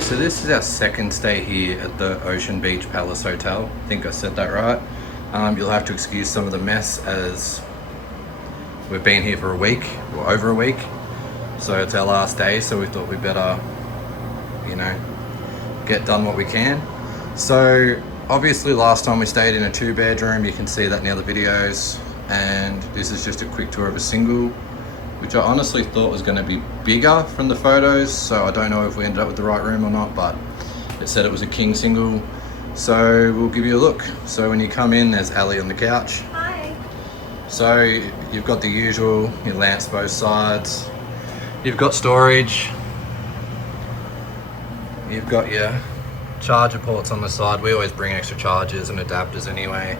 Okay, so this is our second stay here at the Ocean Beach Palace Hotel. I think I said that right. You'll have to excuse some of the mess as we've been here for a week, or over a week. So it's our last day, so we thought we'd better, you know, get done what we can. So obviously last time we stayed in a 2-bedroom, you can see that in the other videos. And this is just a quick tour of a single, which I honestly thought was gonna be bigger from the photos. So I don't know if we ended up with the right room or not, but it said it was a king single. So we'll give you a look. So when you come in, there's Alli on the couch. Hi. So you've got the usual, your lamps both sides. You've got storage. You've got your charger ports on the side. We always bring extra chargers and adapters anyway,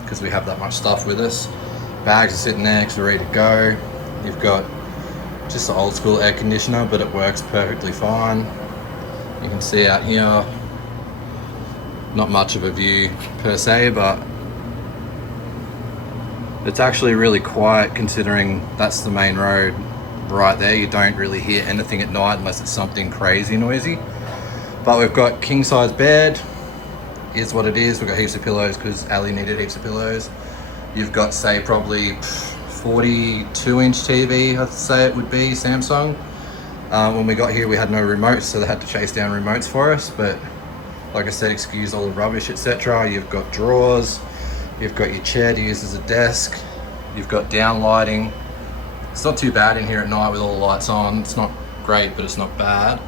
because we have that much stuff with us. Bags are sitting there because we're ready to go. You've got just the old school air conditioner, but it works perfectly fine. You can see out here, not much of a view per se, but it's actually really quiet considering that's the main road right there. You don't really hear anything at night unless it's something crazy noisy. But we've got king size bed, is what it is. We've got heaps of pillows because Alli needed heaps of pillows. You've got, say, probably 42-inch TV, I'd say it would be, Samsung. When we got here, we had no remotes, so they had to chase down remotes for us. But like I said, excuse all the rubbish, etc. You've got drawers. You've got your chair to use as a desk. You've got down lighting. It's not too bad in here at night with all the lights on. It's not great, but it's not bad.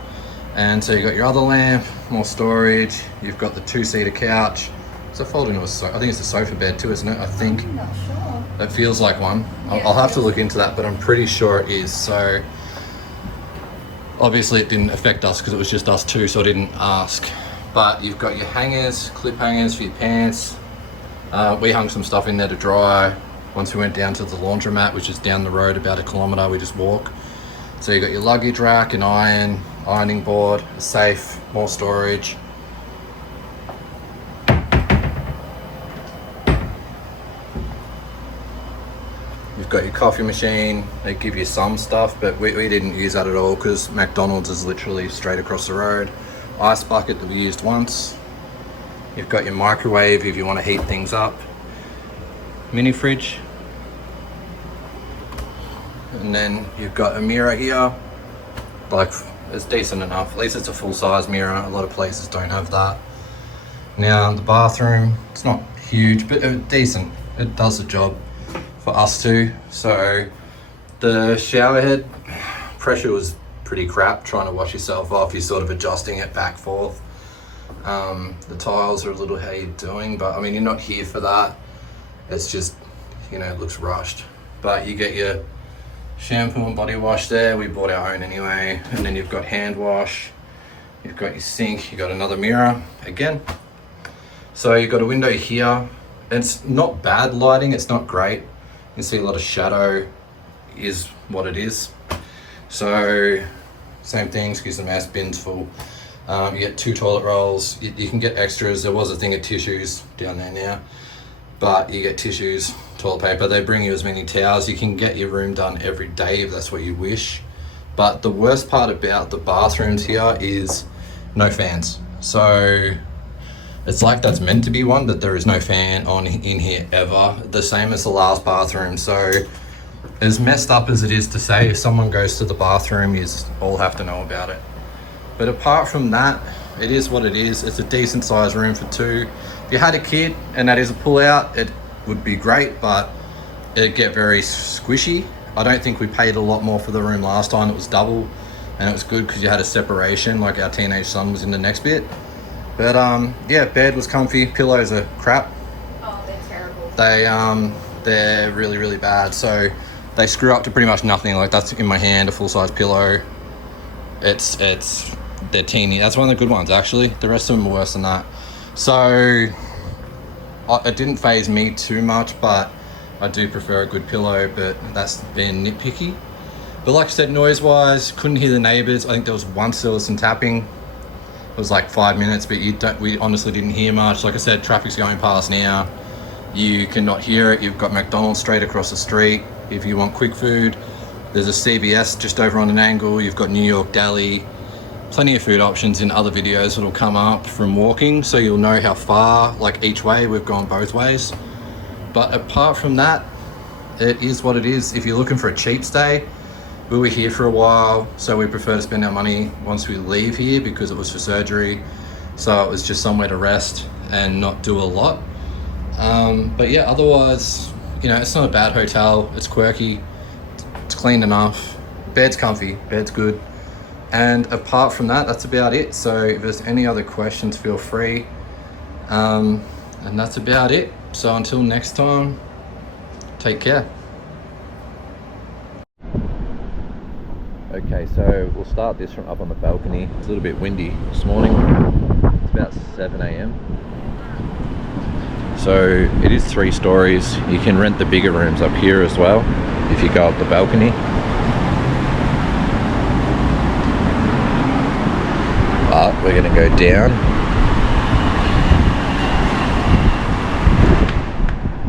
And so you've got your other lamp, more storage. You've got the 2-seater couch. It's a folding, I think it's a sofa bed too, isn't it? I think. I'm not sure. It feels like one. Yeah, I'll have to look into that, but I'm pretty sure it is. So obviously it didn't affect us because it was just us two, so I didn't ask. But you've got your hangers, clip hangers for your pants. We hung some stuff in there to dry. Once we went down to the laundromat, which is down the road about 1 kilometre, we just walk. So you got your luggage rack, an iron, ironing board, a safe, more storage. You've got your coffee machine. They give you some stuff, but we didn't use that at all because McDonald's is literally straight across the road. Ice bucket that we used once. You've got your microwave if you want to heat things up. Mini fridge. And then you've got a mirror here. Like, it's decent enough. At least it's a full-size mirror. A lot of places don't have that. Now, the bathroom, it's not huge, but decent. It does the job for us two. So the shower head pressure was pretty crap. Trying to wash yourself off, you're sort of adjusting it back forth. The tiles are a little, how you doing? But I mean, you're not here for that. It's just, you know, it looks rushed. But you get your shampoo and body wash there. We bought our own anyway. And then you've got hand wash. You've got your sink. You've got another mirror again. So you've got a window here. It's not bad lighting. It's not great. You can see a lot of shadow is what it is. So same thing, excuse the mess, bin's full. You get 2 toilet rolls. You can get extras. There was a thing of tissues down there now, but you get tissues, toilet paper. They bring you as many towels. You can get your room done every day if that's what you wish. But the worst part about the bathrooms here is no fans. So it's like that's meant to be one, but there is no fan on in here ever. The same as the last bathroom. So as messed up as it is to say, if someone goes to the bathroom, you all have to know about it. But apart from that, it is what it is. It's a decent sized room for 2. If you had a kid and that is a pull out, it would be great, but it'd get very squishy. I don't think we paid a lot more for the room last time. It was double, and it was good because you had a separation, like our teenage son was in the next bit. But yeah, bed was comfy. Pillows are crap. Oh, they're terrible. They're really, really bad. So they screw up to pretty much nothing. Like, that's in my hand, a full-size pillow. They're teeny. That's one of the good ones, actually. The rest of them are worse than that. So it didn't faze me too much, but I do prefer a good pillow, but that's being nitpicky. But like I said, noise-wise, couldn't hear the neighbours. I think there was some tapping. It was like 5 minutes, but we honestly didn't hear much. Like I said, traffic's going past now. You cannot hear it. You've got McDonald's straight across the street. If you want quick food, there's a CVS just over on an angle. You've got New York Deli. plenty of food options in other videos that'll come up from walking, so you'll know how far, like each way. We've gone both ways. But apart from that, it is what it is. If you're looking for a cheap stay, we were here for a while, so we prefer to spend our money once we leave here because it was for surgery. So it was just somewhere to rest and not do a lot. But yeah, otherwise, you know, it's not a bad hotel. It's quirky, it's clean enough, bed's comfy, bed's good. And apart from that, that's about it. So if there's any other questions, feel free. And that's about it. So until next time, take care. Okay, so we'll start this from up on the balcony. It's a little bit windy this morning. It's about 7 a.m. So it is 3 stories. You can rent the bigger rooms up here as well if you go up the balcony. But we're gonna go down.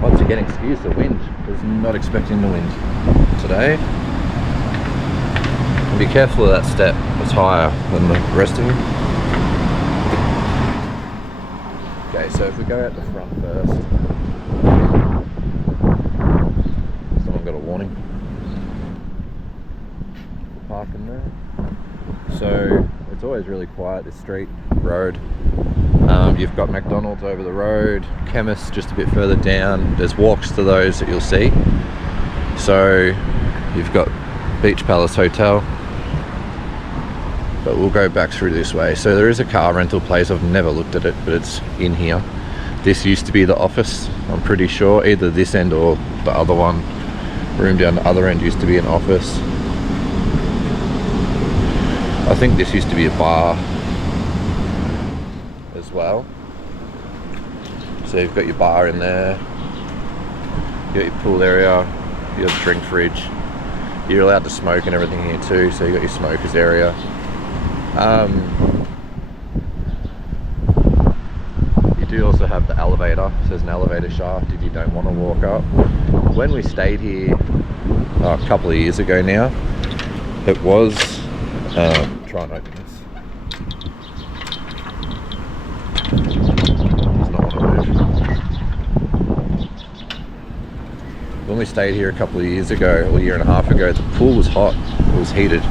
Once again, excuse the wind. I was not expecting the wind today. Be careful of that step, it's higher than the rest of them. Okay, so if we go out the front first. Someone got a warning. Parking there. So it's always really quiet, this street, road. You've got McDonald's over the road, chemists just a bit further down. There's walks to those that you'll see. So you've got Beach Palace Hotel. But we'll go back through this way. So there is a car rental place. I've never looked at it, but it's in here. This used to be the office, I'm pretty sure. Either this end or the other one. Room down the other end used to be an office. I think this used to be a bar as well. So you've got your bar in there. You got your pool area. You got a drink fridge. You're allowed to smoke and everything here too. So you got your smokers area. You do also have the elevator, so there's an elevator shaft if you don't want to walk up. When we stayed here a couple of years ago now, it was, try and open this. It's not on the move. When we stayed here a couple of years ago, or a year and a half ago, the pool was hot, it was heated.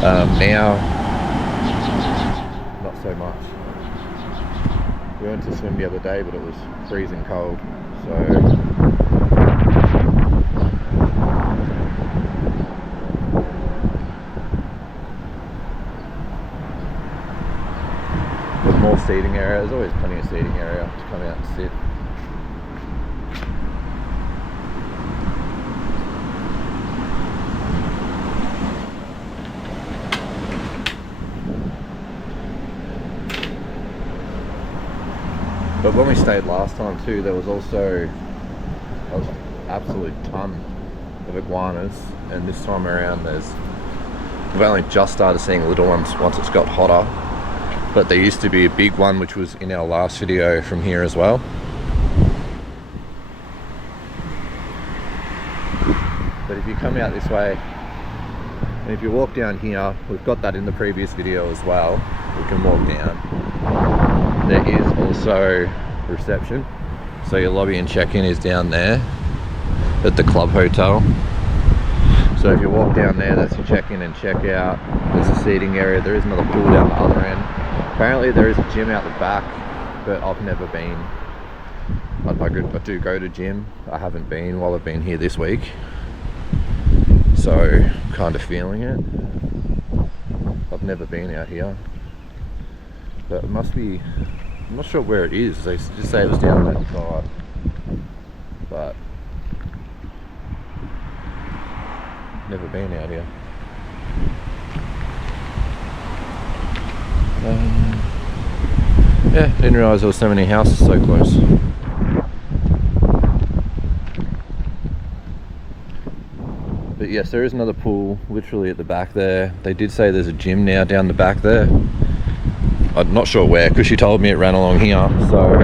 Now, so much. We went to swim the other day, but it was freezing cold, so with more seating area. There's always plenty of seating area to come out and sit. But when we stayed last time too, there was also an absolute ton of iguanas, and this time around we've only just started seeing little ones once it's got hotter, but there used to be a big one which was in our last video from here as well. But if you come out this way, and if you walk down here, we've got that in the previous video as well, we can walk down. There is also reception, so your lobby and check-in is down there at the club hotel. So if you walk down there, that's your check-in and check-out. There's a seating area. There is another pool down the other end. Apparently there is a gym out the back, but I've never been. I do go to gym. I haven't been while I've been here this week, so kind of feeling it. I've never been out here, but it must be, I'm not sure where it is. They just say it was down that side, but never been out here. Yeah, didn't realise there was so many houses so close. But yes, there is another pool literally at the back there. They did say there's a gym now down the back there. I'm not sure where, because she told me it ran along here. So,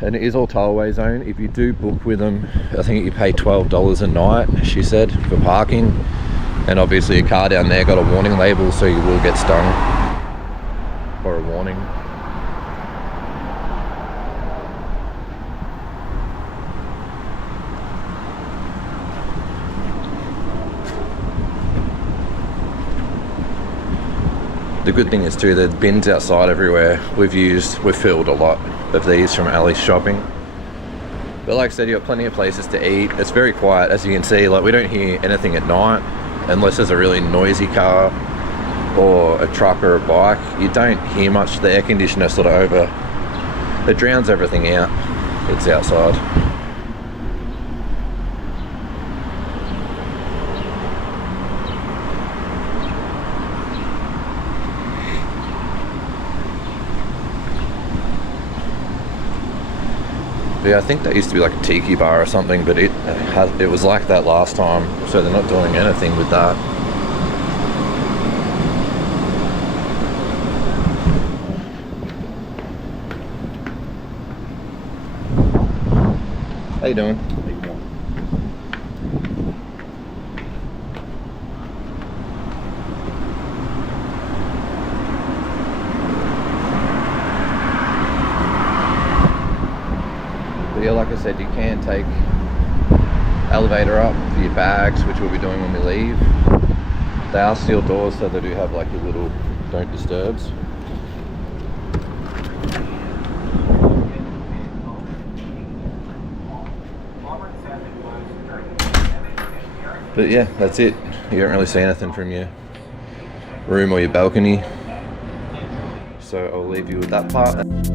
and it is all tollway zone. If you do book with them, I think you pay $12 a night, she said, for parking. And obviously a car down there got a warning label, so you will get stung. Or a warning. The good thing is too, the bins outside everywhere. We've filled a lot of these from Allis shopping. But like I said, you got plenty of places to eat. It's very quiet, as you can see. Like, we don't hear anything at night unless there's a really noisy car or a truck or a bike. You don't hear much. The air conditioner sort of it drowns everything out. It's outside. Yeah, I think that used to be like a tiki bar or something, but it was like that last time, so they're not doing anything with that. How you doing? Yeah, like I said, you can take elevator up for your bags, which we'll be doing when we leave. They are steel doors, so they do have like your little don't disturbs. But yeah, that's it. You don't really see anything from your room or your balcony. So I'll leave you with that part.